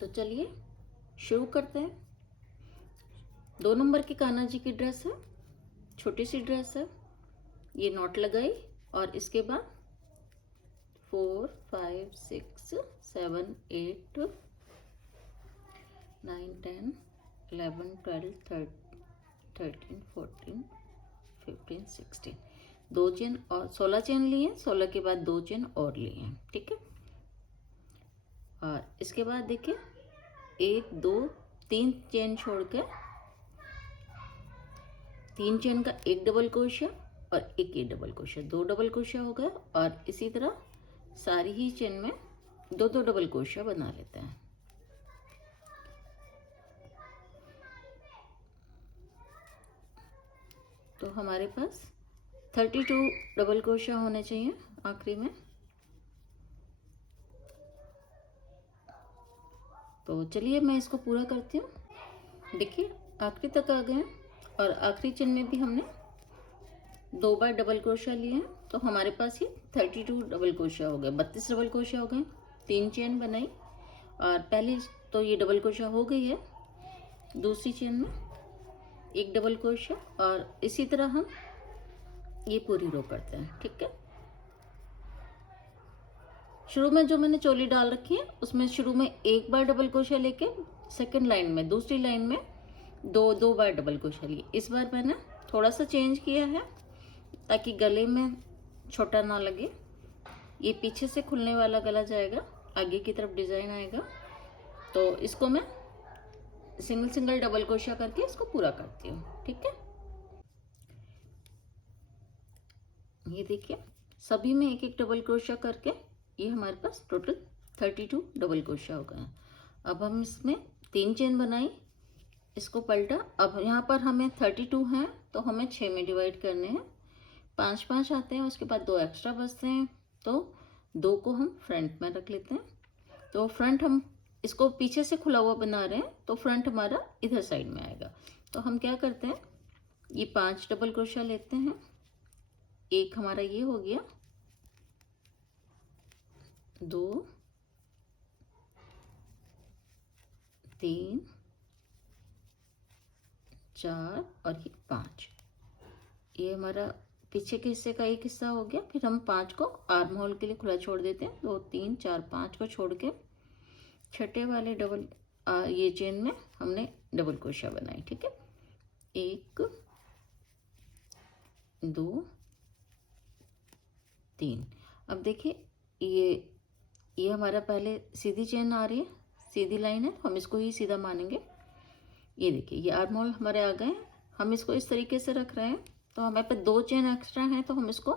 तो चलिए शुरू करते हैं। 2 नंबर की कान्हा जी की ड्रेस है, छोटी सी ड्रेस है। ये नॉट लगाई और इसके बाद 4 5 6 7 8 9 10 11 12 13 14 15 16 दो चेन और 16 चेन लिए, 16 के बाद 2 चेन और लिए हैं, ठीक है। और इसके बाद देखिए 1 2 3 चेन छोड़ के 3 चेन का एक डबल क्रोशिया और एक ये डबल क्रोशिया, 2 डबल क्रोशिया हो गया। और इसी तरह सारी ही चेन में 2 डबल क्रोशिया बना लेते हैं। तो हमारे पास 32 डबल क्रोशिया होने चाहिए आखिरी में। तो चलिए मैं इसको पूरा करती हूँ। देखिए आखिरी तक आ गए हैं और आखिरी चेन में भी हमने 2 बार डबल क्रोशिया लिए हैं। तो हमारे पास ये 32 डबल क्रोशिया हो गए, 32 डबल क्रोशिया हो गए। 3 चेन बनाई और पहले तो ये डबल क्रोशिया हो गई है। दूसरी चेन में एक डबल क्रोशिया और इसी तरह हम ये पूरी रो करते हैं, ठीक है। शुरू में जो मैंने चोली डाल रखी है उसमें शुरू में एक बार डबल क्रोशिया लेके सेकंड लाइन में, दूसरी लाइन में दो बार डबल क्रोशिया लिए। इस बार मैंने थोड़ा सा चेंज किया है ताकि गले में छोटा ना लगे। ये पीछे से खुलने वाला गला जाएगा, आगे की तरफ डिजाइन आएगा। तो इसको मैं सिंगल सिंगल डबल क्रोशिया करके इसको पूरा करती हूँ, ठीक है। ये देखिए सभी में एक एक डबल क्रोशिया करके ये हमारे पास टोटल 32 डबल क्रोशिया हो गए हैं। अब हम इसमें 3 चेन बनाई, इसको पलटा। अब यहाँ पर हमें 32 हैं तो हमें 6 में डिवाइड करने हैं। 5 5 आते हैं, उसके बाद 2 एक्स्ट्रा बचते हैं तो 2 को हम फ्रंट में रख लेते हैं। तो फ्रंट हम इसको पीछे से खुला हुआ बना रहे हैं तो फ्रंट हमारा इधर साइड में आएगा। तो हम क्या करते हैं, ये 5 डबल क्रोशिया लेते हैं। एक हमारा ये हो गया, 2 3 4 और ये 5। ये हमारा पीछे के हिस्से का एक हिस्सा हो गया। फिर हम 5 को आर्म होल के लिए खुला छोड़ देते हैं। 2 3 4 5 को छोड़ के छठे वाले डबल ये चेन में हमने डबल क्रोशिया बनाई, ठीक है। 1 2 3। अब देखिए ये हमारा पहले सीधी चेन आ रही है, सीधी लाइन है, हम इसको ही सीधा मानेंगे। ये देखिए ये आर्म होल हमारे आ गए। हम इसको इस तरीके से रख रहे हैं तो हमारे पास 2 चेन एक्स्ट्रा हैं तो हम इसको,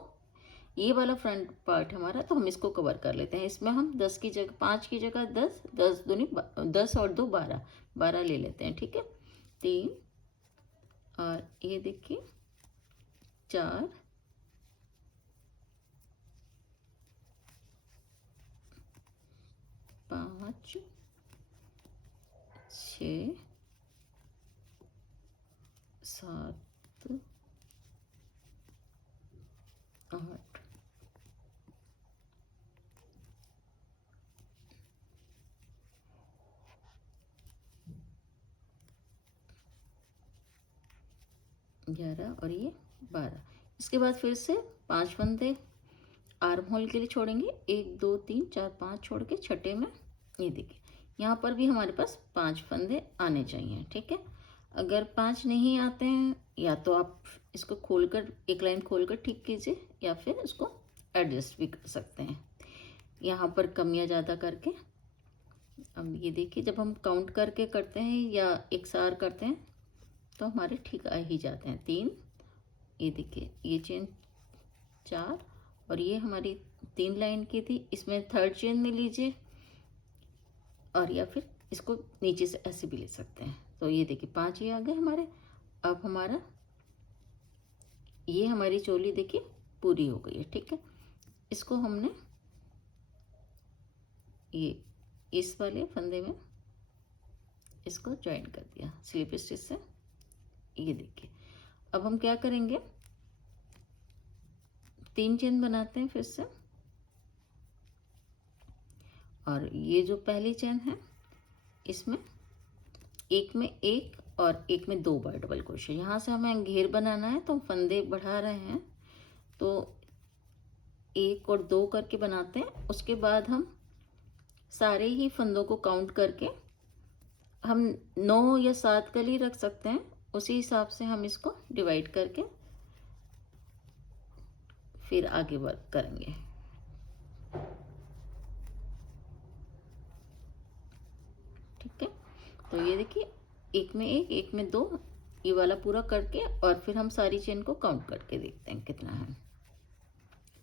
ये वाला फ्रंट पार्ट हमारा, तो हम इसको कवर कर लेते हैं। इसमें हम 10 की जगह 5 की जगह 10, 10 दूनी 10 और 2 12, 12 ले लेते हैं, ठीक है। 3 और ये देखिए 4 5 6 7 8 11 और ये 12। इसके बाद फिर से 5 फंदे आर्म होल के लिए छोड़ेंगे। 1 2 3 4 5 छोड़ के छठे में ये देखिए यहाँ पर भी हमारे पास 5 फंदे आने चाहिए, ठीक है। अगर 5 नहीं आते हैं या तो आप इसको खोलकर एक लाइन खोलकर ठीक कीजिए या फिर इसको एडजस्ट भी कर सकते हैं यहाँ पर कम या ज़्यादा करके। अब ये देखिए जब हम काउंट करके करते हैं या एक सार करते हैं तो हमारे ठीक आ ही जाते हैं। 3, ये देखिए ये चेन 4 और ये हमारी 3 लाइन की थी, इसमें थर्ड चेन में लीजिए और या फिर इसको नीचे से ऐसे भी ले सकते हैं। तो ये देखिए 5 ये आ गए हमारे। अब हमारा ये हमारी चोली देखिए पूरी हो गई है, ठीक है। इसको हमने ये इस वाले फंदे में इसको ज्वाइन कर दिया स्लिप स्टिच से। ये देखिए अब हम क्या करेंगे, 3 चेन बनाते हैं फिर से। और ये जो पहली चेन है इसमें एक में एक और एक में 2 बार डबल क्रोशे। यहाँ से हमें घेर बनाना है तो फंदे बढ़ा रहे हैं, तो 1 और 2 करके बनाते हैं। उसके बाद हम सारे ही फंदों को काउंट करके हम 9 या 7 कली रख सकते हैं, उसी हिसाब से हम इसको डिवाइड करके फिर आगे वर्क करेंगे। ठीक है, तो ये देखिए एक में एक में 2, ये वाला पूरा करके और फिर हम सारी चेन को काउंट करके देखते हैं कितना है।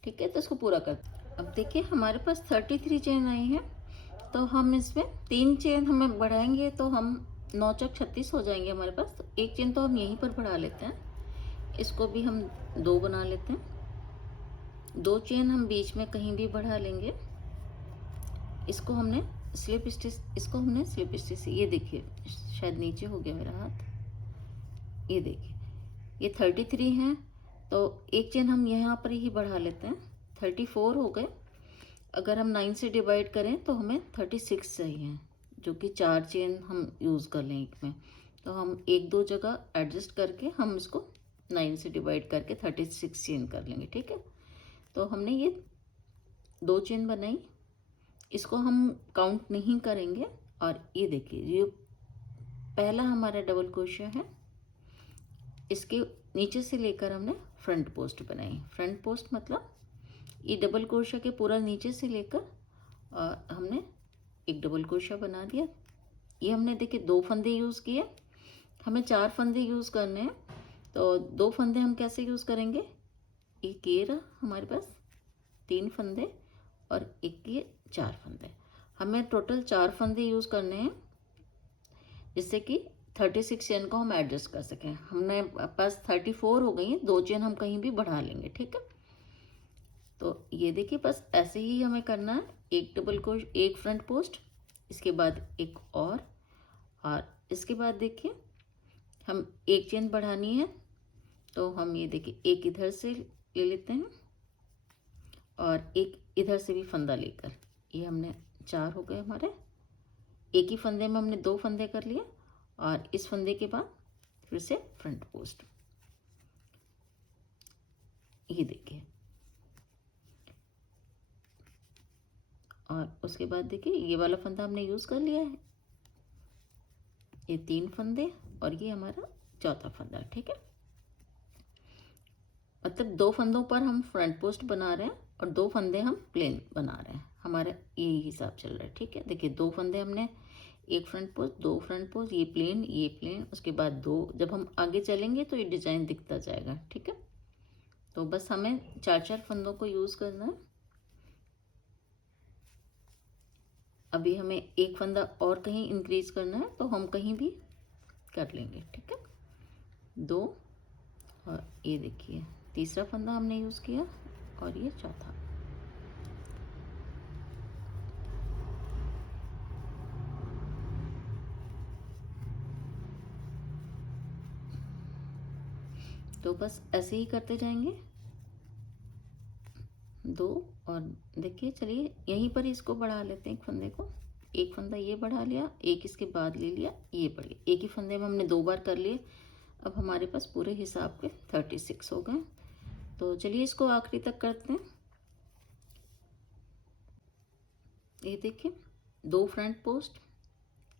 ठीक है, तो इसको पूरा करते हैं। अब देखिए हमारे पास 33 चेन आई है, तो हम इसमें 3 चेन हमें बढ़ाएंगे तो हम 9 चौक 36 हो जाएंगे हमारे पास। तो एक चेन तो हम यहीं पर बढ़ा लेते हैं, इसको भी हम 2 बना लेते हैं। 2 चेन हम बीच में कहीं भी बढ़ा लेंगे। इसको हमने स्लिप स्टिच, ये देखिए शायद नीचे हो गया मेरा हाथ, ये देखिए ये 33 है, तो एक चेन हम यहाँ पर ही बढ़ा लेते हैं। 34 हो गए। अगर हम 9 से डिवाइड करें तो हमें 36 चाहिए, जो कि 4 चेन हम यूज़ कर लें एक में। तो हम 1-2 जगह एडजस्ट करके हम इसको 9 से डिवाइड करके 36 चेन कर लेंगे। ठीक है, तो हमने ये 2 चेन बनाई, इसको हम काउंट नहीं करेंगे। और ये देखिए ये पहला हमारा डबल क्रोशे है, इसके नीचे से लेकर हमने फ्रंट पोस्ट बनाई। फ्रंट पोस्ट मतलब ये डबल क्रोशा के पूरा नीचे से लेकर हमने एक डबल क्रोशा बना दिया। ये हमने देखिए 2 फंदे यूज़ किए, हमें 4 फंदे यूज़ करने हैं, तो 2 फंदे हम कैसे यूज़ करेंगे, एक ये रहा हमारे पास 3 फंदे और एक ये 4 फंदे। हमें टोटल 4 फंदे यूज़ करने हैं, जिससे कि 36 चेन को हम एडजस्ट कर सकें। हमने पास 34 हो गई है, 2 चेन हम कहीं भी बढ़ा लेंगे। ठीक है, तो ये देखिए बस ऐसे ही हमें करना है। एक डबल क्रोश, एक फ्रंट पोस्ट, इसके बाद एक और इसके बाद देखिए हम एक चेन बढ़ानी है, तो हम ये देखिए एक इधर से ले लेते हैं और एक इधर से भी फंदा लेकर, ये हमने 4 हो गए हमारे। एक ही फंदे में हमने 2 फंदे कर लिए और इस फंदे के बाद फिर से फ्रंट पोस्ट, ये देखिए। और उसके बाद देखिए ये वाला फंदा हमने यूज़ कर लिया है, ये 3 फंदे और ये हमारा चौथा फंदा। ठीक है, मतलब 2 फंदों पर हम फ्रंट पोस्ट बना रहे हैं और 2 फंदे हम प्लेन बना रहे हैं, हमारा यही हिसाब चल रहा है। ठीक है, देखिए 2 फंदे हमने, एक फ्रंट पोस्ट, 2 फ्रंट पोस्ट, ये प्लेन, उसके बाद 2, जब हम आगे चलेंगे तो ये डिजाइन दिखता जाएगा। ठीक है, तो बस हमें 4-4 फंदों को यूज़ करना है। अभी हमें एक फंदा और कहीं इंक्रीज करना है, तो हम कहीं भी कर लेंगे। ठीक है, 2 और ये देखिए तीसरा फंदा हमने यूज़ किया और ये चौथा। तो बस ऐसे ही करते जाएंगे 2 और देखिए चलिए यहीं पर इसको बढ़ा लेते हैं, एक फंदे को। एक फंदा ये बढ़ा लिया, एक इसके बाद ले लिया, ये बढ़ गया। एक ही फंदे में हमने 2 बार कर लिए। अब हमारे पास पूरे हिसाब के 36 हो गए। तो चलिए इसको आखिरी तक करते हैं। ये देखिए 2 फ्रंट पोस्ट,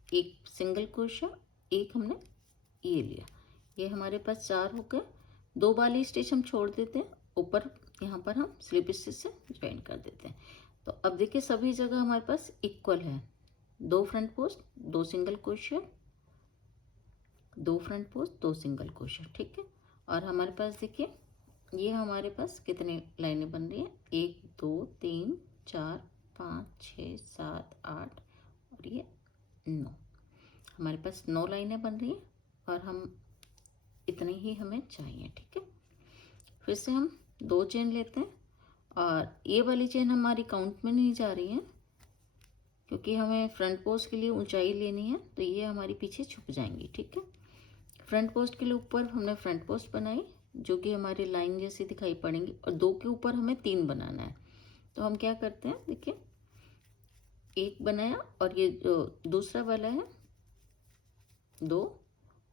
एक सिंगल क्रोशा, एक हमने ये लिया, ये हमारे पास 4 हो गए। 2 वाली स्टिच हम छोड़ देते हैं, ऊपर यहाँ पर हम स्लिप स्टिच से ज्वाइन कर देते हैं। तो अब देखिए सभी जगह हमारे पास इक्वल है, 2 front post, 2 single crochet, 2 front post, 2 single crochet. ठीक है, और हमारे पास देखिए ये हमारे पास कितनी लाइनें बन रही हैं, 1 2 3 4 5 6 7 8 और ये 9, हमारे पास 9 लाइनें बन रही हैं और हम इतने ही हमें चाहिए। ठीक है, फिर से हम 2 चेन लेते हैं और ये वाली चेन हमारी काउंट में नहीं जा रही है, क्योंकि हमें फ्रंट पोस्ट के लिए ऊंचाई लेनी है, तो ये हमारी पीछे छुप जाएंगी। ठीक है, फ्रंट पोस्ट के लिए ऊपर हमने फ्रंट पोस्ट बनाई, जो कि हमारी लाइन जैसी दिखाई पड़ेंगी, और 2 के ऊपर हमें 3 बनाना है। तो हम क्या करते हैं, देखिए एक बनाया और ये जो दूसरा वाला है 2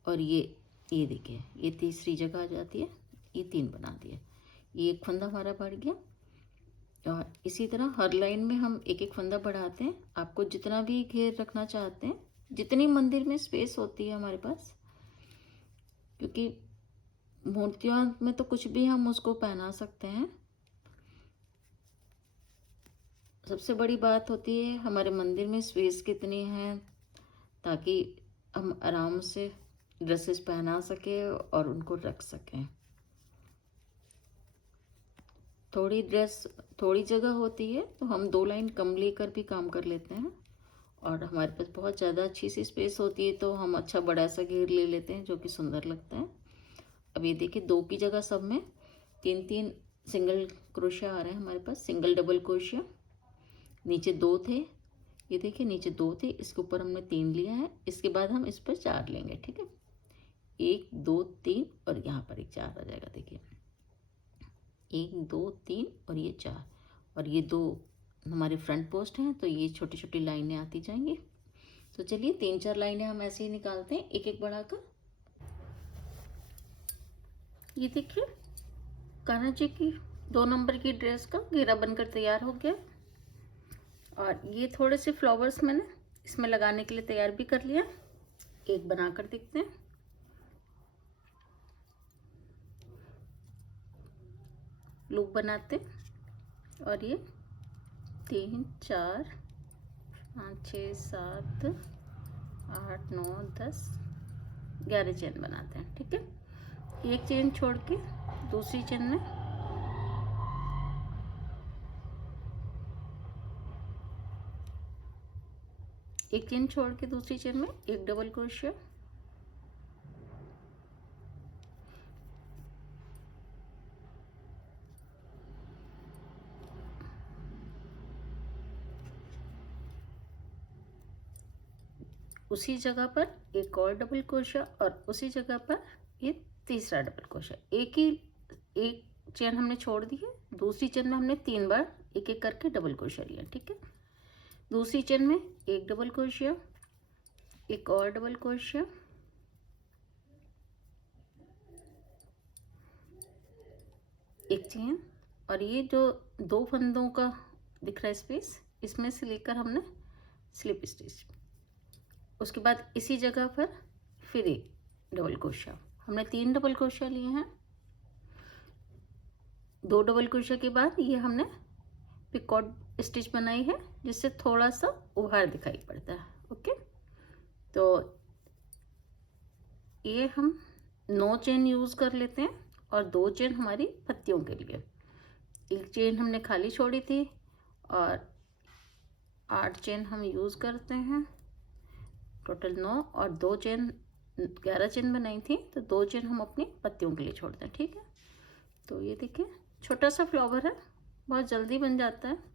और ये देखिए ये तीसरी जगह आ जाती है, ये 3 बना दिए, ये एक फंदा हमारा बढ़ गया। और इसी तरह हर लाइन में हम एक एक फंदा बढ़ाते हैं। आपको जितना भी घेर रखना चाहते हैं, जितनी मंदिर में स्पेस होती है हमारे पास, क्योंकि मूर्तियों में तो कुछ भी हम उसको पहना सकते हैं। सबसे बड़ी बात होती है हमारे मंदिर में स्पेस कितनी है, ताकि हम आराम से ड्रेसेस पहना सके और उनको रख सकें। थोड़ी जगह होती है तो हम 2 लाइन कम लेकर भी काम कर लेते हैं, और हमारे पास बहुत ज़्यादा अच्छी सी स्पेस होती है तो हम अच्छा बड़ा सा घेर ले लेते हैं, जो कि सुंदर लगता है। अब ये देखिए 2 की जगह सब में 3-3 सिंगल क्रोशिया आ रहे हैं हमारे पास, सिंगल डबल क्रोशिया। नीचे 2 थे, ये देखिए नीचे 2 थे, इसके ऊपर हमने 3 लिया है, इसके बाद हम इस पर 4 लेंगे। ठीक है, 1 2 3 और यहाँ पर एक 4 आ जाएगा। देखिए 1 2 3 और ये 4, और ये 2 हमारे फ्रंट पोस्ट हैं, तो ये छोटी छोटी लाइनें आती जाएंगी। तो चलिए 3-4 लाइनें हम ऐसे ही निकालते हैं, एक एक बढ़ाकर। ये देखिए कान्हा जी की 2 नंबर की ड्रेस का घेरा बनकर तैयार हो गया। और ये थोड़े से फ्लावर्स मैंने इसमें लगाने के लिए तैयार भी कर लिया। एक बनाकर देखते हैं। लूप बनाते, और ये 3 4 5 6 7 8 9 10 11 चेन बनाते हैं। ठीक है, एक चेन छोड़ के दूसरी चेन में एक चेन छोड़ के दूसरी चेन में एक डबल क्रोशिया, उसी जगह पर एक और डबल क्रोशिया, और उसी जगह पर ये तीसरा डबल क्रोशिया। एक चेन हमने छोड़ दी है, दूसरी चेन में हमने 3 बार एक एक करके डबल क्रोशिया लिया। ठीक है, दूसरी चेन में एक डबल क्रोशिया, एक और डबल क्रोशिया, एक चेन, और ये जो 2 फंदों का दिख रहा है स्पेस, इसमें से लेकर हमने स्लिप स्टिच। उसके बाद इसी जगह पर फिर एक डबल क्रोशिया, हमने 3 डबल क्रोशिया लिए हैं। 2 डबल क्रोशिया के बाद ये हमने पिकॉट स्टिच बनाई है, जिससे थोड़ा सा उभार दिखाई पड़ता है। ओके, तो ये हम 9 चेन यूज़ कर लेते हैं, और 2 चेन हमारी पत्तियों के लिए। एक चेन हमने खाली छोड़ी थी, और 8 चेन हम यूज़ करते हैं, टोटल 9, और 2 चेन 11 चेन बनाई थी, तो 2 चेन हम अपनी पत्तियों के लिए छोड़ते हैं। ठीक है, तो ये देखिए छोटा सा फ्लावर है, बहुत जल्दी बन जाता है।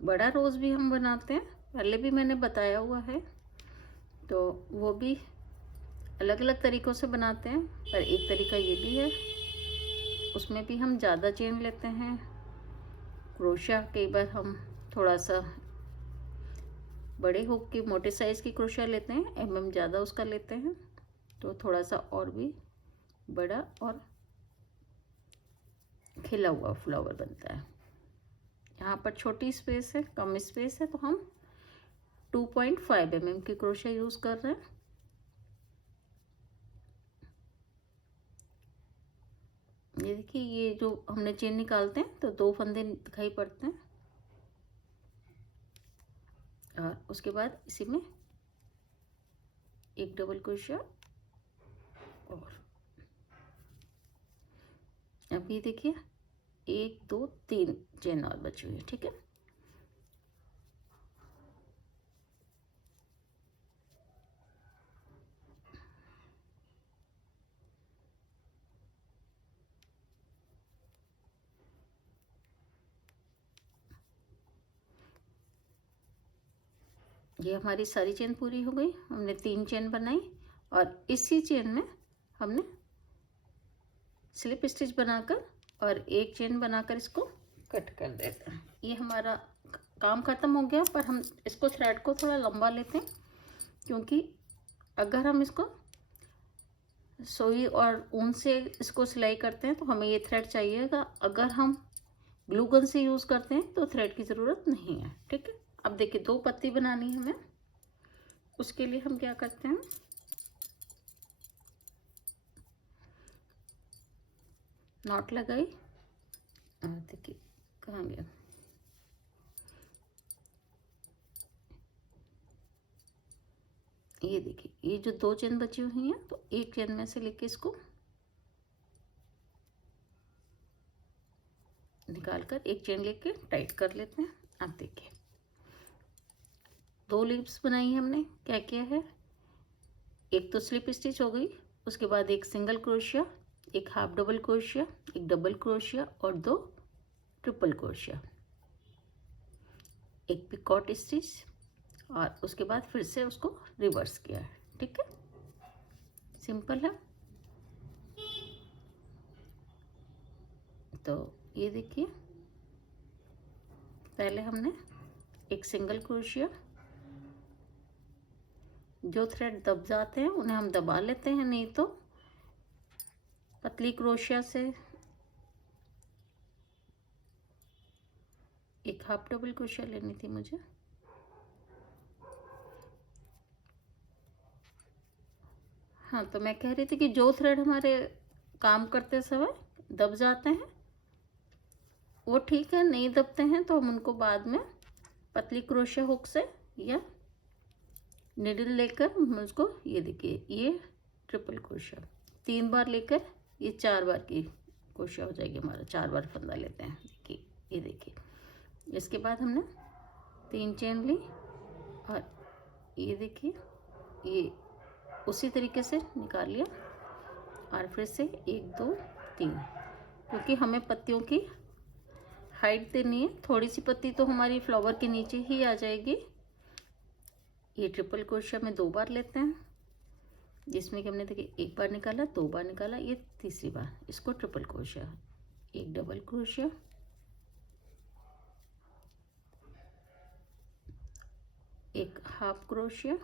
बड़ा रोज़ भी हम बनाते हैं, पहले भी मैंने बताया हुआ है, तो वो भी अलग अलग तरीक़ों से बनाते हैं, पर एक तरीका ये भी है, उसमें भी हम ज़्यादा चेन लेते हैं। क्रोशिया कई बार हम थोड़ा सा बड़े हुक के मोटे साइज़ की क्रोशिया लेते हैं, mm ज़्यादा उसका लेते हैं, तो थोड़ा सा और भी बड़ा और खिला हुआ फ्लावर बनता है। यहाँ पर छोटी स्पेस है, कम स्पेस है, तो हम 2.5 mm की क्रोशिया यूज़ कर रहे हैं। ये देखिए ये जो हमने चेन निकालते हैं तो 2 फंदे दिखाई पड़ते हैं, और उसके बाद इसी में एक डबल क्रोशिया, और अब ये देखिए 1 2 3 चेन और बची हुई है। ठीक है, ये हमारी सारी चेन पूरी हो गई। हमने 3 चेन बनाई और इसी चेन में हमने स्लिप स्टिच बनाकर और एक चेन बनाकर इसको कट कर देते हैं। ये हमारा काम ख़त्म हो गया, पर हम इसको थ्रेड को थोड़ा लंबा लेते हैं, क्योंकि अगर हम इसको सुई और ऊन से इसको सिलाई करते हैं तो हमें ये थ्रेड चाहिएगा। अगर हम ग्लू गन से यूज़ करते हैं तो थ्रेड की ज़रूरत नहीं है। ठीक है, अब देखिए 2 पत्ती बनानी है हमें। उसके लिए हम क्या करते हैं, नॉट लगाई और देखिए कहाँ गया, ये देखिए ये जो 2 चेन बची हुई हैं, तो एक चेन में से लेके इसको निकालकर एक चेन लेके टाइट कर लेते हैं। अब देखिए 2 लीव्स बनाई है हमने। क्या किया है, एक तो स्लिप स्टिच हो गई, उसके बाद एक सिंगल क्रोशिया, एक हाफ डबल क्रोशिया, एक डबल क्रोशिया और 2 ट्रिपल क्रोशिया, एक पिकॉट स्टिच और उसके बाद फिर से उसको रिवर्स किया है। ठीक है, सिंपल है। तो ये देखिए पहले हमने एक सिंगल क्रोशिया, जो थ्रेड दब जाते हैं उन्हें हम दबा लेते हैं, नहीं तो पतली क्रोशिया से एक हाफ डबल क्रोशिया लेनी थी मुझे। हाँ, तो मैं कह रही थी कि जो थ्रेड हमारे काम करते समय दब जाते हैं वो ठीक है, नहीं दबते हैं तो हम उनको बाद में पतली क्रोशिया हुक से या निडल लेकर हम उसको, ये देखिए ये ट्रिपल क्रोशिया 3 बार लेकर ये 4 बार की क्रोशिया हो जाएगी हमारा। 4 बार फंदा लेते हैं। देखिए ये देखिए, इसके बाद हमने 3 चेन ली और ये देखिए ये उसी तरीके से निकाल लिया और फिर से 1 2 3, क्योंकि हमें पत्तियों की हाइट देनी है। थोड़ी सी पत्ती तो हमारी फ्लावर के नीचे ही आ जाएगी। ये ट्रिपल क्रोशिया में 2 बार लेते हैं, जिसमें कि हमने देखिए 1 बार निकाला, 2 बार निकाला, ये तीसरी बार इसको ट्रिपल क्रोशिया, एक डबल क्रोशिया, एक half crochet,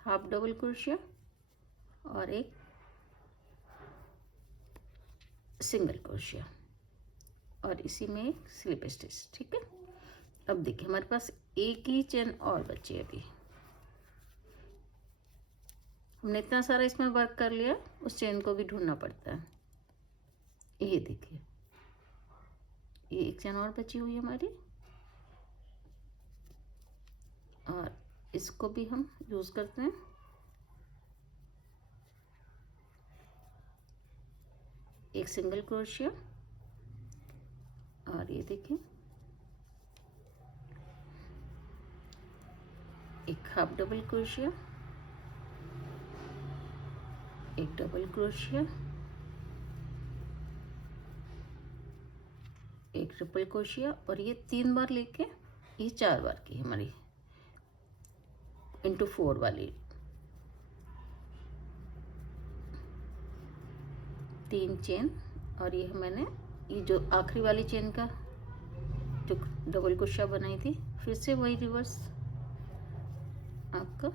half double crochet और एक सिंगल क्रोशिया और इसी में एक स्लिप स्टिच। ठीक है, अब देखिए हमारे पास एक ही चेन और बची है। अभी हमने इतना सारा इसमें वर्क कर लिया, उस चेन को भी ढूंढना पड़ता है। ये देखिए ये एक चेन और बची हुई है हमारी और इसको भी हम यूज करते हैं। एक सिंगल क्रोशिया और ये देखिए एक हाफ डबल क्रोशिया, एक डबल क्रोशिया, एक ट्रिपल क्रोशिया और ये 3 बार लेके ये 4 बार की हमारी इंटू 4 वाली 3 चेन। और ये मैंने ये जो आखिरी वाली चेन का जो डबल क्रोशिया बनाई थी, फिर से वही रिवर्स आपका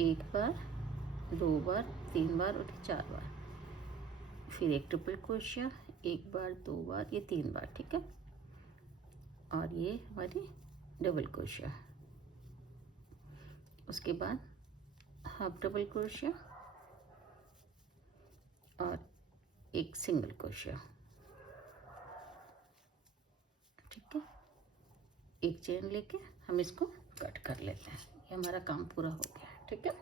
1 बार 2 बार 3 बार और 4 बार, फिर एक ट्रिपल क्रोशिया 1 बार 2 बार ये 3 बार। ठीक है, और ये हमारी डबल क्रोशिया, उसके बाद हाफ डबल क्रोशिया और एक सिंगल क्रोशिया। ठीक है, एक चेन लेके हम इसको कट कर लेते हैं। ये हमारा काम पूरा हो गया है। ठीक है,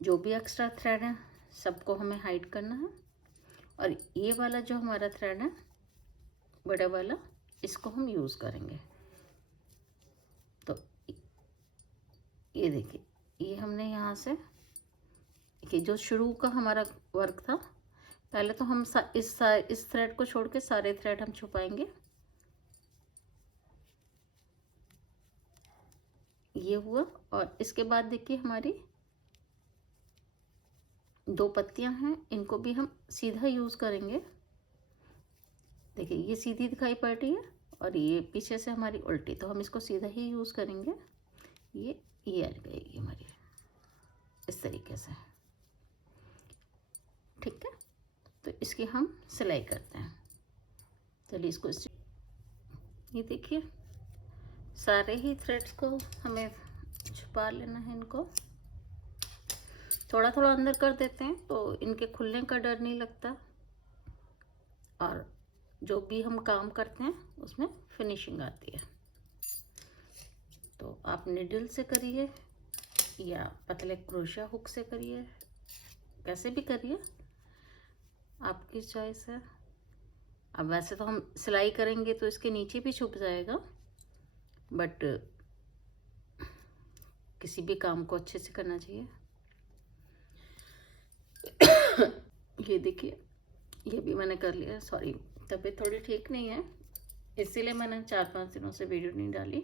जो भी एक्स्ट्रा थ्रेड है सबको हमें हाइड करना है और ये वाला जो हमारा थ्रेड है बड़ा वाला, इसको हम यूज़ करेंगे। तो ये देखिए ये हमने यहाँ से कि जो शुरू का हमारा वर्क था, पहले तो हम इस थ्रेड को छोड़ के सारे थ्रेड हम छुपाएंगे। हुआ। और इसके बाद देखिए हमारी 2 पत्तियां हैं, इनको भी हम सीधा यूज़ करेंगे। देखिए ये सीधी दिखाई पड़ रही है और ये पीछे से हमारी उल्टी, तो हम इसको सीधा ही यूज़ करेंगे। ये आ जाएगी हमारी इस तरीके से, ठीक है। तो इसकी हम सिलाई करते हैं। चलिए इसको ये देखिए सारे ही थ्रेड्स को हमें छुपा लेना है। इनको थोड़ा थोड़ा अंदर कर देते हैं तो इनके खुलने का डर नहीं लगता, और जो भी हम काम करते हैं उसमें फिनिशिंग आती है। तो आप निडल से करिए या पतले क्रोशिया हुक से करिए, कैसे भी करिए, आपकी चॉइस है। अब वैसे तो हम सिलाई करेंगे तो इसके नीचे भी छुप जाएगा, बट किसी भी काम को अच्छे से करना चाहिए। ये देखिए ये भी मैंने कर लिया। सॉरी, तबीयत थोड़ी ठीक नहीं है, इसीलिए मैंने 4-5 दिनों से वीडियो नहीं डाली।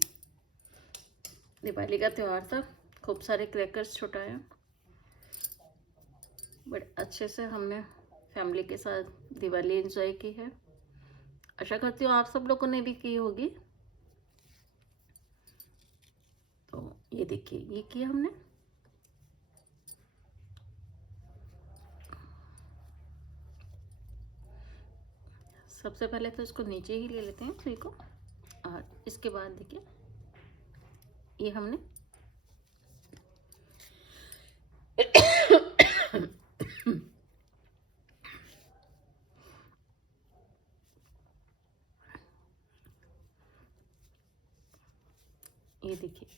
दिवाली का त्यौहार था, खूब सारे क्रैकर्स छुटाए, बट अच्छे से हमने फैमिली के साथ दिवाली एंजॉय की है। आशा करती हूँ आप सब लोगों ने भी की होगी। तो ये देखिए ये किया हमने। सबसे पहले तो इसको नीचे ही ले लेते हैं सुई को, और इसके बाद देखिए ये हमने ये देखिए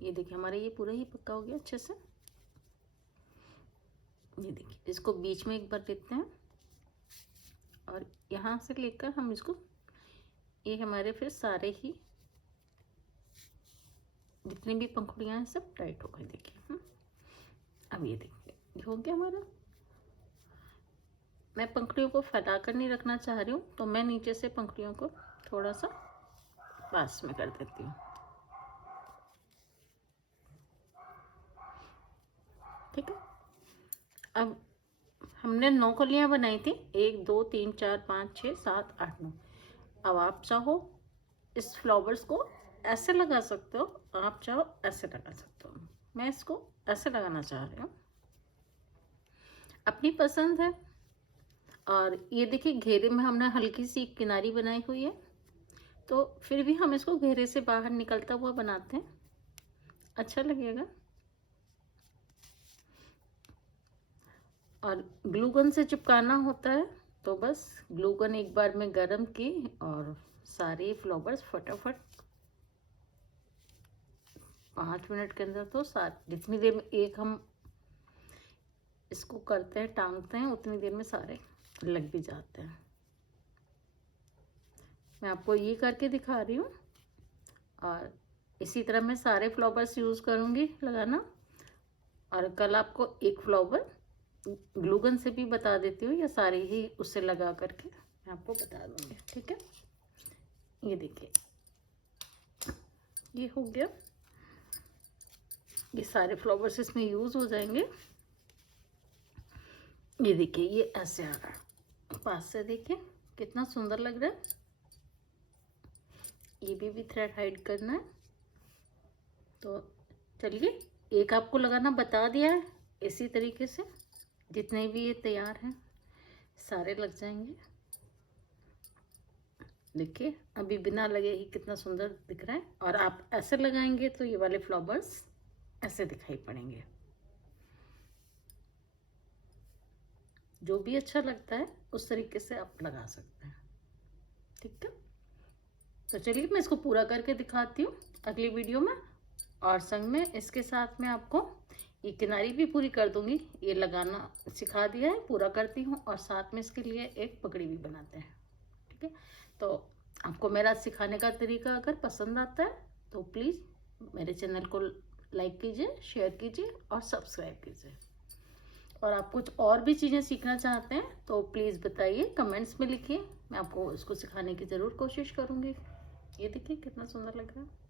ये देखिए हमारा ये पूरा ही पक्का हो गया अच्छे से। ये देखिए इसको बीच में एक बार लेते हैं और यहाँ से लेकर हम इसको, ये हमारे फिर सारे ही जितनी भी पंखुड़ियाँ हैं सब टाइट हो गई। देखिए अब ये देखिए ये हो गया हमारा। मैं पंखुड़ियों को फैला कर नहीं रखना चाह रही हूँ, तो मैं नीचे से पंखुड़ियों को थोड़ा सा पास में कर देती हूँ, ठीक है। अब हमने 9 कलियाँ बनाई थी, 1 2 3 4 5 6 7 8 9। अब आप चाहो इस फ्लावर्स को ऐसे लगा सकते हो, आप चाहो ऐसे लगा सकते हो। मैं इसको ऐसे लगाना चाह रही हूँ, अपनी पसंद है। और ये देखिए घेरे में हमने हल्की सी किनारी बनाई हुई है, तो फिर भी हम इसको घेरे से बाहर निकलता हुआ बनाते हैं, अच्छा लगेगा। और ग्लू गन से चिपकाना होता है, तो बस ग्लू गन एक बार में गरम की और सारे फ्लावर्स फटाफट 5 मिनट के अंदर, तो जितनी देर में एक हम इसको करते हैं टांगते हैं उतनी देर में सारे लग भी जाते हैं। मैं आपको ये करके दिखा रही हूँ, और इसी तरह मैं सारे फ्लावर्स यूज़ करूँगी लगाना। और कल आपको एक फ्लावर ग्लू गन से भी बता देती हूँ, या सारे ही उससे लगा करके मैं आपको बता दूँगी, ठीक है। ये देखिए ये हो गया, ये सारे फ्लावर्स इसमें यूज़ हो जाएंगे। ये देखिए ये ऐसे आ रहा है, पास से देखिए कितना सुंदर लग रहा है। ये भी थ्रेड हाइड करना है, तो चलिए एक आपको लगाना बता दिया है, इसी तरीके से जितने भी ये तैयार हैं सारे लग जाएंगे। देखिए अभी बिना लगे ही कितना सुंदर दिख रहा है, और आप ऐसे लगाएंगे तो ये वाले फ्लावर्स ऐसे दिखाई पड़ेंगे। जो भी अच्छा लगता है उस तरीके से आप लगा सकते हैं, ठीक है। तो चलिए मैं इसको पूरा करके दिखाती हूँ अगली वीडियो में, और संग में इसके साथ में आपको ये किनारी भी पूरी कर दूंगी। ये लगाना सिखा दिया है, पूरा करती हूँ, और साथ में इसके लिए एक पगड़ी भी बनाते हैं, ठीक है। तो आपको मेरा सिखाने का तरीका अगर पसंद आता है तो प्लीज़ मेरे चैनल को लाइक कीजिए, शेयर कीजिए और सब्सक्राइब कीजिए। और आप कुछ और भी चीज़ें सीखना चाहते हैं तो प्लीज़ बताइए, कमेंट्स में लिखिए, मैं आपको इसको सिखाने की ज़रूर कोशिश करूँगी। ये देखिए कितना सुंदर लग रहा है।